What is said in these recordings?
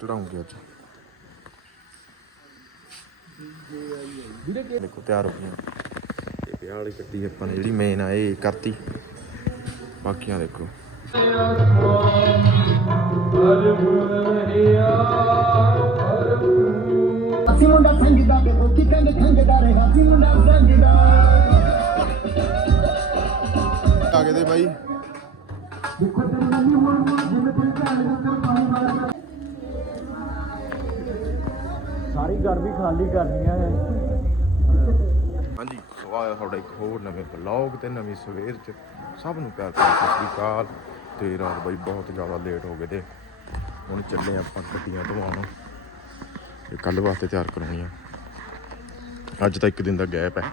ਚੜਾਉਂਗੇ ਅੱਜ। ਦੇਖੋ ਤਿਆਰ ਹੋ ਗਈਆਂ ਇਹ ਵਿਆਹ ਵਾਲੀ ਗੱਡੀ ਆਪਾਂ ਨੇ ਜਿਹੜੀ ਮੇਨ ਆ ਇਹ ਕਰਤੀ। ਬਾਕੀਆਂ ਦੇਖੋ। ਹਾਸੀ ਮੁੰਡਾ ਸੰਗਦਾ ਤੇ ਰੋਕੀ ਕੰਨ ਖੰਗਦਾ ਰਹੇ। ਹਾਸੀ ਮੁੰਡਾ ਸੰਗਦਾ। ਆ ਗਏ ਤੇ ਬਾਈ। ਦੇਖੋ ਤੇਰੀ ਮੁੜ ਮੁੜ ਜਿਵੇਂ ਤੇਰੀ ਭੈਣ ਸਾਰੀ ਗਰਮੀ ਖਾਲੀ ਕਰਨੀ ਹੈ ਹਾਂਜੀ ਸਵਾਗਤ ਹੈ ਤੁਹਾਡਾ ਇੱਕ ਹੋਰ ਨਵੇਂ ਵਲੌਗ ਤੇ ਨਵੀਂ ਸਵੇਰ ਚ। ਸਭ ਨੂੰ ਪਿਆਰ ਭਰੀ ਸਤਿ ਸ਼੍ਰੀ ਅਕਾਲ। ਤੇ ਰਾਤ ਬਾਈ ਬਹੁਤ ਜ਼ਿਆਦਾ ਲੇਟ ਹੋ ਗਏ ਤੇ ਹੁਣ ਚੱਲੇ ਆਪਾਂ ਗੱਡੀਆਂ ਧਵਾਉਣ ਇਹ ਕੱਲ ਵਾਸਤੇ ਤਿਆਰ ਕਰਾਉਣੀਆਂ ਅੱਜ ਤਾਂ ਇੱਕ ਦਿਨ ਦਾ ਗੈਪ ਹੈ।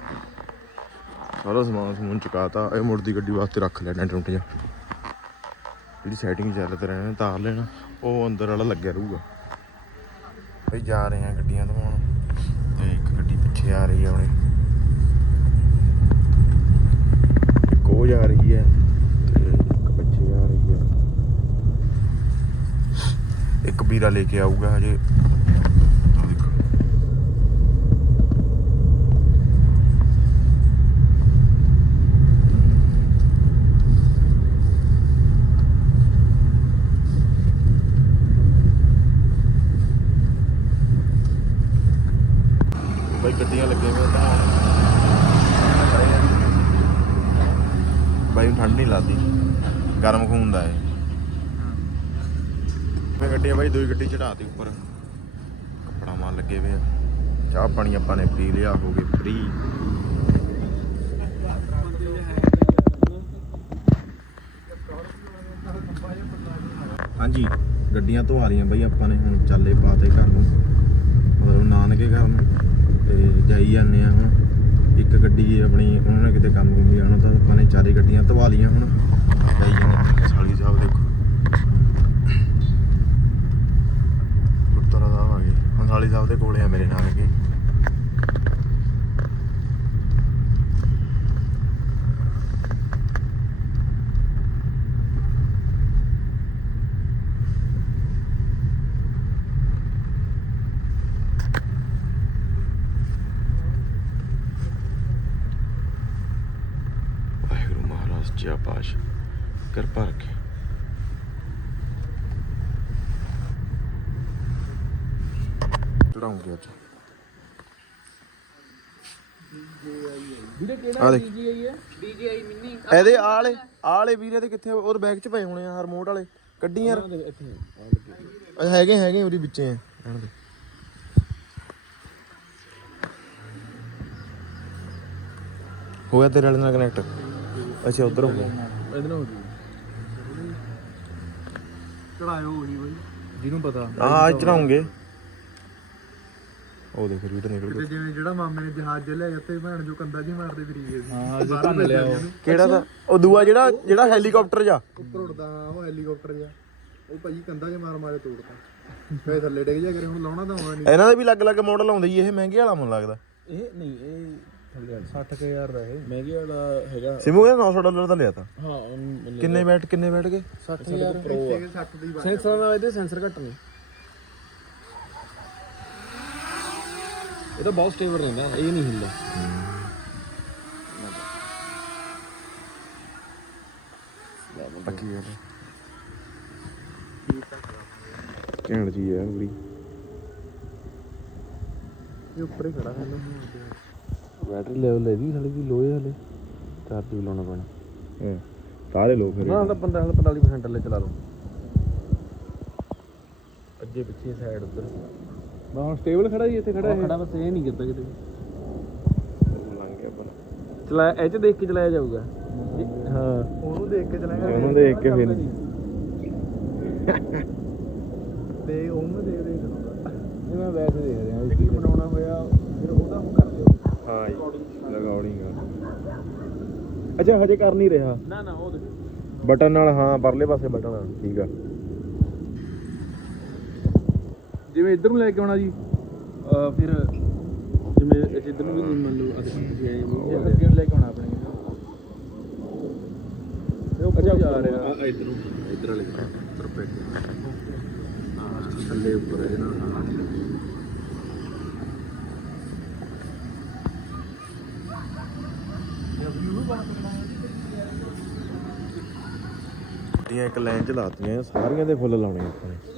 ਸਾਰਾ ਸਮਾਨ ਸਮੂਨ ਚੁਕਾਤਾ। ਇਹ ਮੁੜਦੀ ਗੱਡੀ ਵਾਸਤੇ ਰੱਖ ਲੈਣਾ ਟੁੰਟ ਜਾ ਜਿਹੜੀ ਸੈਟਿੰਗ ਚੱਲ ਤੇ ਰਹਿਣਾ, ਤਾਰ ਲੈਣਾ, ਉਹ ਅੰਦਰ ਵਾਲਾ ਲੱਗਿਆ ਰਹੂਗਾ। ਬਈ ਜਾ ਰਹੇ ਆ ਗੱਡੀਆਂ ਧਵਾਉਣ ਤੇ ਇੱਕ ਗੱਡੀ ਪਿੱਛੇ ਆ ਰਹੀ ਹੈ ਹੁਣੇ। ਇੱਕ ਉਹ ਜਾ ਰਹੀ ਹੈ ਤੇ ਇੱਕ ਪਿੱਛੇ ਆ ਰਹੀ ਹੈ। ਇੱਕ ਵੀਰਾ ਲੈ ਕੇ ਆਊਗਾ ਹਜੇ ਆਹ ਦੇਖੋ ਬਈ ਗੱਡੀਆਂ ਲੱਗੇ ਹੋਏ ਤਾਂ ਬਾਈ ਨੂੰ ਠੰਡ ਨਹੀਂ ਲੱਗਦੀ ਗਰਮ ਖੂਨ ਦਾ ਹੈ ਮੈਂ ਗੱਡੀਆਂ ਬਾਈ ਦੋਈ ਗੱਡੀ ਚੜਾਤੀ ਉੱਪਰ। ਕੱਪੜਾ ਮਾਰ ਲੱਗੇ ਹੋਏ ਆ। ਚਾਹ ਪਾਣੀ ਆਪਾਂ ਨੇ ਪੀ ਲਿਆ, ਹੋ ਗਏ ਫ੍ਰੀ ਹਾਂਜੀ, ਗੱਡੀਆਂ ਧਵਾ ਰਹੀਆਂ ਬਈ ਆਪਾਂ ਨੇ, ਹੁਣ ਚੱਲੇ ਪਾਤੇ ਘਰ ਨੂੰ। ਮਤਲਬ ਨਾਨਕੇ ਘਰ ਨੂੰ, ਤੇ ਜਾਈ ਜਾਂਦੇ ਆ ਹੁਣ। ਇੱਕ ਗੱਡੀ ਆਪਣੀ, ਉਹਨਾਂ ਨੇ ਕਿਤੇ ਕੰਮ ਕੰਮ ਜਾਣਾ ਤਾਂ ਆਪਾਂ ਨੇ ਚਾਰੇ ਗੱਡੀਆਂ ਧਵਾ ਲੀਆਂ ਹੁਣ। ਜਾਈ ਜਾਂਦੇ ਸਾਲੀ ਸਾਹਿਬ ਦੇਖੋ। ਸਾਹਿਬ ਸਾਹਿਬ ਦੇ ਕੋਲੇ ਆ ਮੇਰੇ ਨਾਲ ਨਾਨਕੇ। ਵਾਹਿਗੁਰੂ ਮਹਾਰਾਜ ਜੀ ਪਾਸ਼ ਕਿਰਪਾ ਰੱਖੇ। ਚੜਾਉਂਗੇ ਅੱਜ। ਵੀਰੇ ਆ ਕਿਹੜਾ ਹੈ? ਮਿੰਨੀ। ਇਹਦੇ ਆਲੇ ਆਲੇ ਵੀਰੇ ਦੇ ਕਿੱਥੇ ਉਹਦੇ ਬੈਗ 'ਚ ਪਏ ਹੋਣੇ ਆ ਰਿਮੋਟ ਵਾਲੇ। ਕੱਢੀ ਯਾਰ ਇੱਥੇ। ਹੈਗੇ ਹੈਗੇ ਉਹਦੇ ਵਿੱਚੇ ਆ ਰਹਿਣ ਦੇ ਹੋਇਆ ਤੇਰੇ ਵਾਲੇ ਨਾਲ ਕਨੈਕਟ ਅੱਛਾ ਉਧਰ ਹੋ ਗਿਆ। ਇਧਰ ਹੋ ਜੀ। ਚੜਾਇਓ ਹੋਈ ਬਈ। ਜਿਹਨੂੰ ਪਤਾ। ਆ ਚੜਾਉਂਗੇ। ਉਹ ਦੇਖ ਰੀਡ ਨਿਕਲ ਗਿਆ। ਜਿਵੇਂ ਜਿਹੜਾ ਮਾਮੇ ਨੇ ਜਹਾਜ਼ ਜਿਹਾ ਲਿਆ ਉੱਤੇ ਭੈਣ ਜੋ ਕੰਦਾ ਜੀ ਮਾਰਦੇ ਫਿਰੀ ਗਏ ਸੀ। ਹਾਂ ਜੇ ਭੰਨ ਲਿਆ ਉਹ। ਕਿਹੜਾ ਦਾ? ਉਹ ਦੂਆ ਜਿਹੜਾ ਜਿਹੜਾ ਹੈਲੀਕਾਪਟਰ ਜਾ ਉੱਪਰ ਉੱਡਦਾ ਹਾਂ ਉਹ ਹੈਲੀਕਾਪਟਰ ਜਿਹਾ। ਉਹ ਭਾਜੀ ਕੰਦਾ ਜੇ ਮਾਰ ਮਾਰੇ ਤੋੜਤਾ। ਫੇਰ ਥੱਲੇ ਡਿੱਗ ਜਾ ਕਰੇ ਹੁਣ ਲਾਉਣਾ ਤਾਂ ਆਉਣਾ ਨਹੀਂ। ਇਹਨਾਂ ਦੇ ਵੀ ਅਲੱਗ-ਅਲੱਗ ਮਾਡਲ ਆਉਂਦੇ ਜੀ ਇਹ ਮਹਿੰਗੇ ਵਾਲਾ ਮੈਨੂੰ ਲੱਗਦਾ। ਇਹ ਨਹੀਂ ਇਹ 60000 ਦਾ ਇਹ। ਮਹਿੰਗੇ ਵਾਲਾ ਹੈਗਾ। ਸਿਮੂ ਕਹਿੰਦਾ 900 ਡਾਲਰ ਦਾ ਲਿਆ ਤਾਂ। ਹਾਂ ਕਿੰਨੇ ਬੈਟ ਕਿੰਨੇ ਬੈਠ ਗਏ? 60000 ਸੀਗੇ 60 ਦੀ ਬਾਤ ਸੈਂਸਰ ਨਾਲ ਇਹਦੇ ਸੈਂਸਰ ਘੱਟ ਨੇ। ਇਹ ਤਾਂ ਬਹੁਤ ਸਟੇਬਲ ਰਹਿੰਦਾ ਇਹ ਨਹੀਂ ਹਿੱਲਦਾ। ਪੱਕੀ ਗੱਲ ਕਹਿਣ ਜੀ ਹੈ ਪੂਰੀ। ਇਹ ਉੱਪਰ ਹੀ ਖੜਾ ਹੈ ਨਾ। ਬੈਟਰੀ ਲੈਵਲ ਇਹਦੀ ਹਲੇ ਵੀ ਲੋਏ ਹਲੇ। ਚਾਰਜ ਵੀ ਲਾਉਣਾ ਪੈਣਾ। ਹਾਂ ਸਾਰੇ ਲੋਕ ਫਿਰ ਨਾ ਤਾਂ। 15 45% ਹਲੇ ਚਲਾ ਲਓ। ਅੱਗੇ ਪਿੱਛੇ ਸਾਈਡ ਉੱਧਰ। ਬਾਹਰ ਸਟੇਬਲ ਖੜਾ ਜੀ ਇੱਥੇ ਖੜਾ ਉਹ ਖੜਾ ਬਸ ਇਹ ਨਹੀਂ ਕਰਦਾ ਕਿਤੇ। ਲੰਘ ਗਿਆ ਪਰ ਚਲਾ ਇਹ ਚ ਦੇਖ ਕੇ ਚਲਾਇਆ ਜਾਊਗਾ। ਹਾਂ। ਉਹਨੂੰ ਦੇਖ ਕੇ ਚਲਾਏਗਾ ਉਹਨੂੰ ਦੇਖ ਕੇ ਫਿਰ। ਤੇ ਉਹਨੂੰ ਦੇਖ ਦੇਖ ਚਲਾਉਂਦਾ ਇਹ ਮੈਂ ਵੈਸੇ ਦੇਖ ਰਿਹਾ ਵੀ ਕੀ ਬਣਾਉਣਾ ਹੋਇਆ ਫਿਰ ਉਹਦਾ ਉਹ ਕਰ ਦਿਓ। ਹਾਂ ਜੀ। ਲਗਾਉਣੀ ਗਾ ਅੱਛਾ ਹਜੇ ਕਰ ਨਹੀਂ ਰਿਹਾ। ਨਾ ਨਾ ਉਹ ਦੇਖ। ਬਟਨ ਨਾਲ ਹਾਂ ਪਰਲੇ ਪਾਸੇ ਬਟਨ ਆ। ਠੀਕ ਆ। ਜਿਵੇਂ ਇੱਧਰ ਨੂੰ ਲੈ ਕੇ ਆਉਣਾ ਜੀ? ਅਹ ਫਿਰ ਜਿਵੇਂ ਇਹ ਇੱਧਰ ਨੂੰ ਵੀ ਮੰਨ ਲਓ ਅਸੀਂ ਤੁਸੀਂ ਆਏ ਵੀ ਅੱਗੇ ਨੂੰ ਲੈ ਕੇ ਆਉਣਾ ਆਪਣੇ ਇਹ ਉੱਪਰ ਜਾ ਰਿਹਾ। ਇਧਰੋਂ ਇਧਰ ਵਾਲੇ ਤਰਪੇ ਥੱਲੇ ਉੱਪਰ ਹੈ। ਜਿਹੜਾ ਗੱਡੀਆਂ ਇੱਕ ਲਾਈਨ ਚ ਲਾਤੀਆਂ ਸਾਰੀਆਂ ਦੇ ਫੁੱਲ ਲਾਉਣੇ ਆਪਾਂ ਨੇ। ਇਹ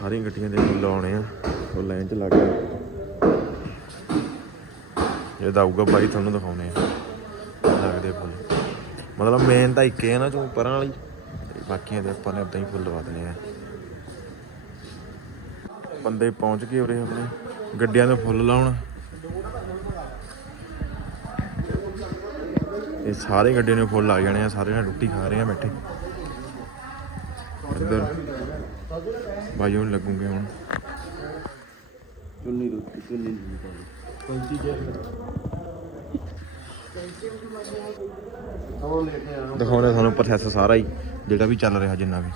ਸਾਰੀਆਂ ਗੱਡੀਆਂ ਦੇ ਫੁੱਲ ਲਾਉਣੇ ਆ, ਉਹ ਲਾਈਨ ਚ ਲੱਗ ਗਏ ਇਹ ਦਊਗਾ ਬਾਈ, ਤੁਹਾਨੂੰ ਦਿਖਾਉਣੇ ਆ। ਲੱਗਦੇ ਫੁੱਲ ਮਤਲਬ ਮੇਨ ਤਾਂ ਇੱਕ ਹੈ ਨਾ, ਚੋਂ ਪਰਾਂ ਵਾਲੀ। ਬਾਕੀਆਂ ਦੇ ਆਪਾਂ ਨੇ ਉਦਾਂ ਹੀ ਫੁੱਲ ਲਵਾ ਦੇਣੇ ਆ। ਬੰਦੇ ਪਹੁੰਚ ਗਏ ਉਰੇ ਆਪਣੇ। ਗੱਡੀਆਂ ਦੇ ਫੁੱਲ ਲਾਉਣ। ਇਹ ਸਾਰੇ ਗੱਡੇ ਨੇ ਫੁੱਲ ਆ ਜਾਣੇ ਆ, ਸਾਰੇ ਨਾਲ ਰੋਟੀ ਖਾ ਰਹੇ ਆ ਬੈਠੇ। ਇੱਧਰ ਬਾਈ ਹੁਣ ਲੱਗੂਗੇ ਹੁਣ। ਚੁੰਨੀ ਰੋਟੀ ਚੁੰਨੀ ਨਹੀਂ ਪਾਉਂਦੀ। ਦਿਖਾਉਣੇ ਤੁਹਾਨੂੰ ਪ੍ਰੋਸੈਸ ਸਾਰਾ ਹੀ ਜਿਹੜਾ ਵੀ ਚੱਲ ਰਿਹਾ ਜਿੰਨਾ ਵੀ।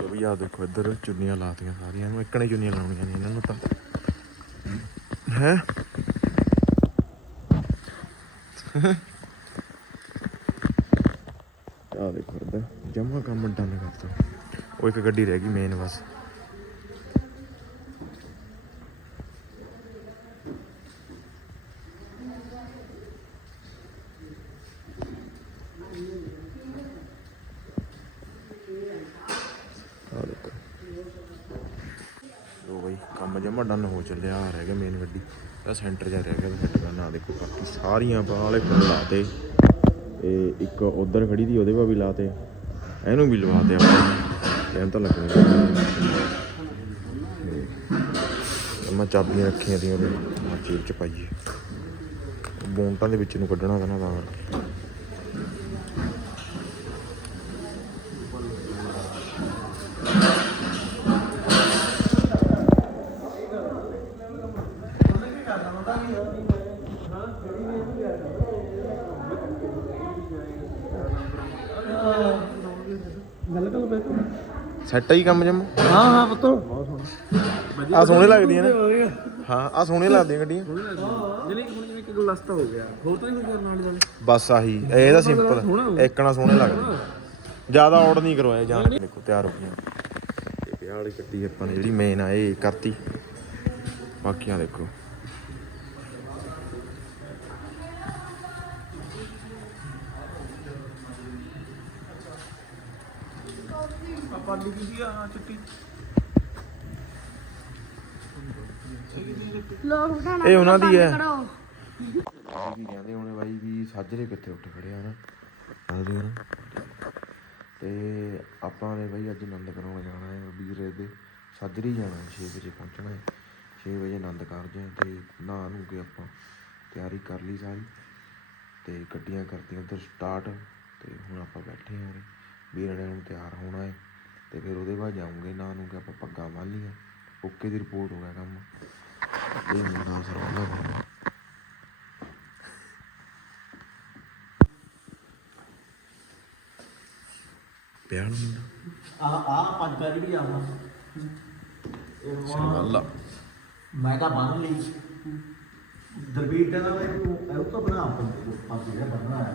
ਉਹ ਵੀ ਆ ਦੇਖੋ ਇੱਧਰ ਚੁੰਨੀਆਂ ਲਾਤੀਆਂ ਸਾਰੀਆਂ ਨੂੰ ਇੱਕਣੇ ਚੁੰਨੀਆਂ ਲਾਉਣੀਆਂ ਨੇ ਇਹਨਾਂ ਨੂੰ ਤਾਂ। ਹੈ? ਆ ਦੇਖੋ ਇੱਧਰ ਜਮਾ ਕੰਮ ਡਨ ਕਰਤਾ। ਉਹ ਇੱਕ ਗੱਡੀ ਰਹਿ ਗਈ ਮੇਨ ਬਸ। ਕੰਮ ਜਮਾ ਡਨ ਹੋ ਚੱਲਿਆ ਰਹਿ ਗਿਆ ਮੇਨ ਗੱਡੀ। ਤਾਂ ਸੈਂਟਰ ਜਾ ਰਹਿ ਗਿਆ ਸੈਂਟਰ ਕਰਨਾ ਆਹ ਦੇਖੋ, ਬਾਕੀ ਸਾਰੀਆਂ ਬਾਹ ਵਾਲੇ ਫੁੱਲ ਲਾਤੇ ਇਹ ਇੱਕ ਉਧਰ ਖੜੀ ਦੀ, ਉਹਦੇ ਪਾ ਵੀ ਲਾਤੇ ਇਹਨੂੰ ਵੀ ਲਵਾਤੇ ਆਪਾਂ। ਕਹਿਣ ਤਾਂ ਲੱਗਣੀ ਮੈਂ ਚਾਬੀਆਂ ਰੱਖੀਆਂ ਦੀਆਂ ਉਹਦੇ ਮੈਂ ਜੇਬ ਚ ਪਾਈਏ ਬੋਂਟਾਂ ਦੇ ਵਿੱਚ ਨੂੰ ਕੱਢਣਾ ਪੈਣਾ ਤਾਂ ਕਰਕੇ। ਗੱਲ ਕਰ ਬੈ ਸੈੱਟ ਹੀ ਕੰਮ ਜਮ? ਹਾਂ ਹਾਂ ਪੁੱਤ। ਬਹੁਤ ਸੋਹਣਾ ਆ ਸੋਹਣੇ ਲੱਗਦੀਆਂ ਨੇ। ਹਾਂ ਆ ਸੋਹਣੀਆਂ ਲੱਗਦੀਆਂ ਗੱਡੀਆਂ। ਜਿਹਨੇ ਹੁਣ ਜਿਵੇਂ ਕਿ ਗੁਲਦਸਤਾ ਹੋ ਗਿਆ। ਹੋਰ ਤਾਂ ਨਹੀਂ ਕੋਈ ਨਾਲ ਵਾਲੇ ਬਸ ਆਹੀ ਇਹ ਤਾਂ ਸਿੰਪਲ ਇੱਕਣਾ ਸੋਹਣੇ। ਲੱਗਦੇ। ਜ਼ਿਆਦਾ ਆਰਡਰ ਨਹੀਂ ਕਰਵਾਇਆ ਜਾਣ ਕੇ ਦੇਖੋ ਤਿਆਰ ਹੋ ਗਈਆਂ। ਇਹ ਵਿਆਹ ਵਾਲੀ ਗੱਡੀ ਆਪਾਂ ਨੇ ਜਿਹੜੀ ਮੇਨ ਆ ਇਹ ਕਰਤੀ। ਬਾਕੀਆਂ ਦੇਖੋ। ਆਪਾਂ ਦੀ ਕੀ ਆ ਚਿੱਟੀ। ਲੋਕ ਉਠਾਣਾ ਇਹ ਉਹਨਾਂ ਦੀ ਹੈ। ਵੀ ਕਹਿੰਦੇ ਹੋਣੇ ਬਾਈ ਵੀ ਸਾਜਰੇ ਕਿੱਥੇ ਉੱਠ ਖੜੇ ਆ ਨਾ। ਆਦੇ ਨਾ ਤੇ ਆਪਾਂ ਨੇ ਬਾਈ ਅੱਜ ਆਨੰਦ ਕਰਾਉਣ ਜਾਣਾ ਹੈ ਵੀਰੇ ਦੇ। ਸਾਜਰੇ ਜਾਣਾ 6 ਵਜੇ ਪਹੁੰਚਣਾ ਹੈ। 6 ਵਜੇ ਆਨੰਦ ਕਾਰਜ ਹੈ ਤੇ ਨਹਾ ਨੂੰ ਕੇ ਆਪਾਂ ਤਿਆਰੀ ਕਰ ਲਈ ਸਾਰੀ। ਤੇ ਗੱਡੀਆਂ ਕਰਤੀਆਂ ਉਧਰ ਸਟਾਰਟ ਤੇ ਹੁਣ ਆਪਾਂ ਬੈਠੇ ਹਾਂ। ਵੀਰੇ ਨੇ ਹੁਣ ਤਿਆਰ ਹੋਣਾ ਹੈ। ਤੇ ਫਿਰ ਉਹਦੇ ਬਾਅਦ ਜਾਊਂਗੇ ਨਾ ਨੂੰ ਕੇ ਆਪਾਂ ਪੱਗਾਂ ਬੰਨ ਲਈਆਂ। ਓਕੇ ਦੀ ਰਿਪੋਰਟ ਹੋ ਗਿਆ ਕੰਮ। ਇਹ ਮੇਰਾ ਸਰਵਾਲਾ ਹੋਣਾ ਪਿਆਰ ਆ ਆ ਪੰਜ ਪੈਰੀ ਵੀ ਆਵਾ ਸਰਵਾਲਾ ਮੈਂ ਤਾਂ ਬੰਨ ਲਈ। ਦਰਬੀਰ ਦਾ ਨਾ ਇਹ ਤਾਂ ਬਣਾ ਆਪਾਂ ਜਿਹੜਾ ਬੰਨਣਾ ਹੈ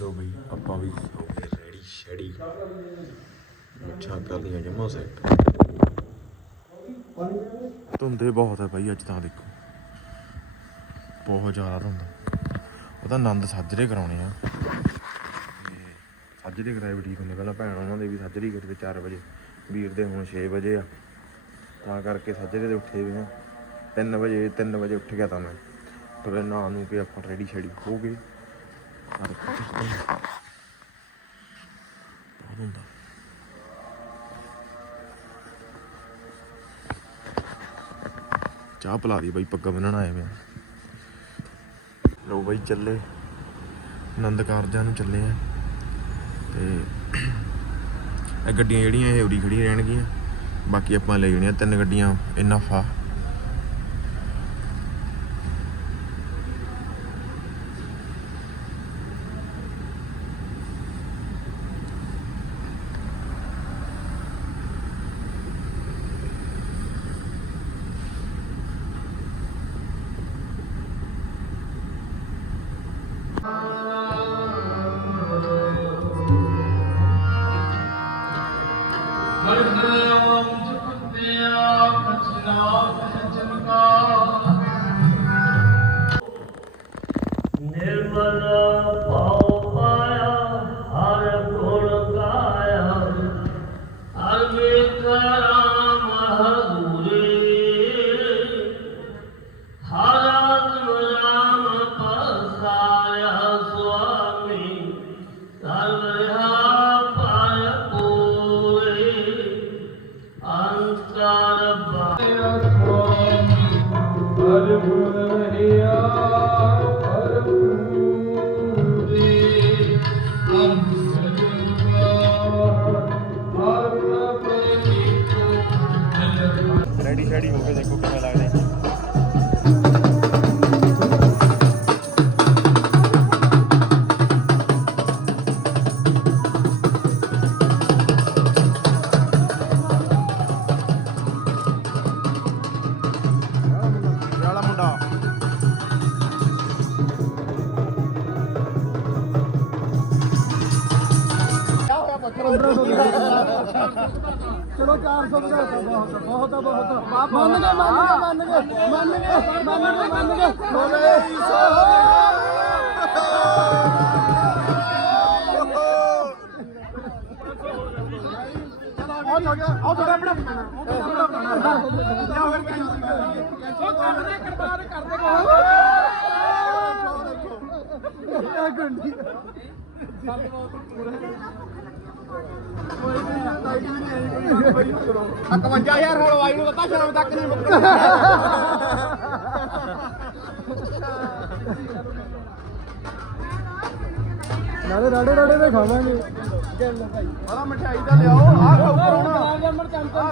ਲੋ ਬਈ ਆਪਾਂ ਵੀ ਹੋ ਗਏ ਰੈਡੀ ਮੁੱਛਾਂ ਕਰ ਜਮਾ ਸੈੱਟ। ਧੁੰਦੇ ਬਹੁਤ ਹੈ ਬਾਈ, ਅੱਜ ਤਾਂ ਦੇਖੋ। ਬਹੁਤ ਜ਼ਿਆਦਾ ਧੁੰਦ। ਉਹਦਾ ਆਨੰਦ ਸਾਜਰੇ ਕਰਾਉਣੇ ਆ। ਸਾਜਰੇ ਕਰਾਏ ਵੀ ਠੀਕ ਹੁੰਦੇ। ਪਹਿਲਾਂ ਭੈਣ ਉਹਨਾਂ ਦੇ ਵੀ ਸਾਜਰੀ ਕਰਦੇ 4 ਵਜੇ। ਵੀਰ ਦੇ ਹੁਣ 6 ਵਜੇ ਆ। ਤਾਂ ਕਰਕੇ ਸਾਜਰੇ ਦੇ ਉੱਠੇ ਵੀ ਆ। 3 ਵਜੇ 3 ਵਜੇ ਉੱਠ ਗਿਆ ਤਾਂ ਮੈਂ। ਫਿਰ ਨਾ ਨੂੰ ਕਿ ਆਪਾਂ ਰੈਡੀ ਸ਼ੈਡੀ ਹੋ ਗਏ ਆਹ ਦੇਖੋ ਬਹੁਤ ਹੁੰਦਾ ਚਾਹ ਪਿਲਾ ਦੀ ਬਾਈ, ਪੱਗਾ ਬੰਨਣ ਆਏ ਮੈਂ ਲੋ ਬਾਈ ਚੱਲੇ। ਆਨੰਦ ਕਾਰਜਾਂ ਨੂੰ ਚੱਲੇ ਆ। ਤੇ ਇਹ ਗੱਡੀਆਂ ਜਿਹੜੀਆਂ, ਇਹ ਉਰੀ ਖੜੀ ਰਹਿਣਗੀਆਂ। ਬਾਕੀ ਆਪਾਂ ਲੈ ਜਾਣੀਆਂ ਤਿੰਨ ਗੱਡੀਆਂ ਇਨਾਫਾ ਚਲੋ 400 ਦਾ ਬਹੁਤ ਬਹੁਤ ਬਹੁਤ। ਮੰਨ ਗਏ ਮੰਨ ਗਏ ਮੰਨ ਗਏ ਮੰਨ ਗਏ ਮੰਨ ਗਏ ਮੰਨ ਗਏ ਆ ਜਾ ਗਿਆ ਆ ਤੁਹਾਡਾ ਆਪਣਾ। ਲਿਆ ਫਿਰ ਕੈਂਸਲ ਉਹ ਕਰਦੇ ਕਰਬਾਰ ਕਰਦੇ ਕੋ ਇਹ ਗੁੰਡੀ ਨਾਲੇ ਰਾੜੇ ਰਾੜੇ ਦੇ ਖਾਵਾਂਗੇ। ਆਹ ਮਠਿਆਈ ਦਾ ਲਿਆਓ ਆਹ ਖਾਓ ਪਰੋਣਾ ਜੰਮਣ ਚਮਚਾ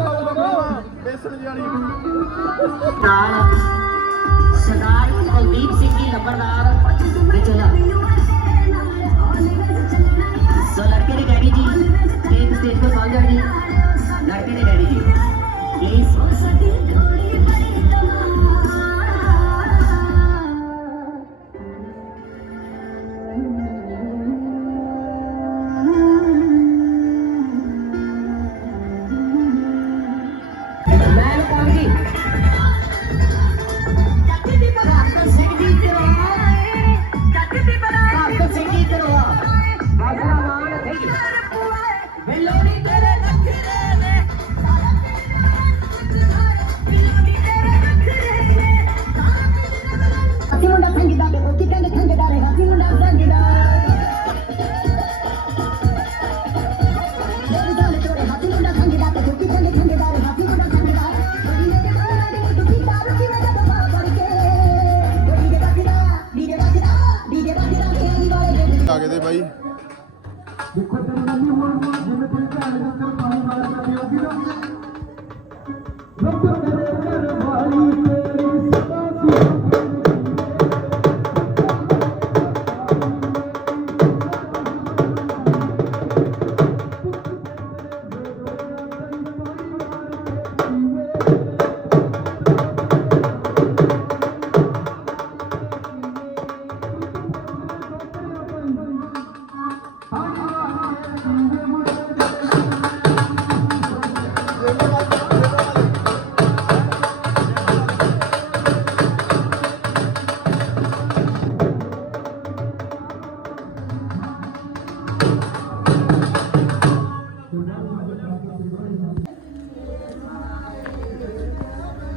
ਬੇਸਣ ਦੀ ਵਾਲੀ। ਨਾਲ ਸਰਦਾਰ ਕੁਲਦੀਪ ਸਿੰਘ ਜੀ ਲੰਬਰਦਾਰ ਵਿਚਲਾ 1982. Please.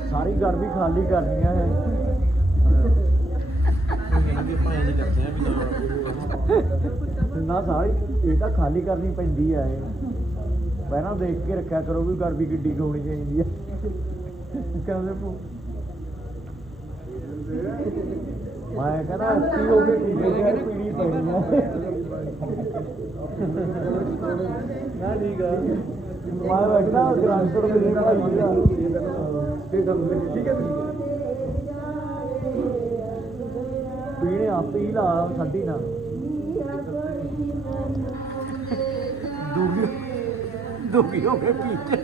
ਸਾਰੀ ਗਰਮੀ ਖਾਲੀ ਕਰਨੀ ਹੈ ਨਾ ਸਾਰੀ, ਇਹ ਤਾਂ ਖਾਲੀ ਕਰਨੀ ਪੈਂਦੀ ਆ ਇਹ ਪਹਿਲਾਂ ਦੇਖ ਕੇ ਰੱਖਿਆ ਕਰੋ ਵੀ ਗਰਮੀ ਕਿੱਡੀ ਕੁ ਹੋਣੀ ਚਾਹੀਦੀ ਹੈ ਕਹਿੰਦੇ ਭੂ ਮੈਂ ਕਹਿੰਦਾ ਅੱਤੀ ਹੋ ਕੇ ਪੀਣੀ ਹੈ ਪੈਣੀ ਹੈ ਨਾ ਠੀਕ ਆ ਮੈਂ ਬੈਠਾ ਗ੍ਰਾਂਟਰ ਮੇਰੇ ਭਾਈ ਦਾ ਤੇ ਗੱਲ ਠੀਕ ਹੈ ਪੀਣੇ ਆਪੇ ਹੀ ਲਾ ਛੱਡੀ ਨਾ ਦੁਖੀ ਦੁਖੀ ਹੋ ਕੇ ਪੀਤੇ।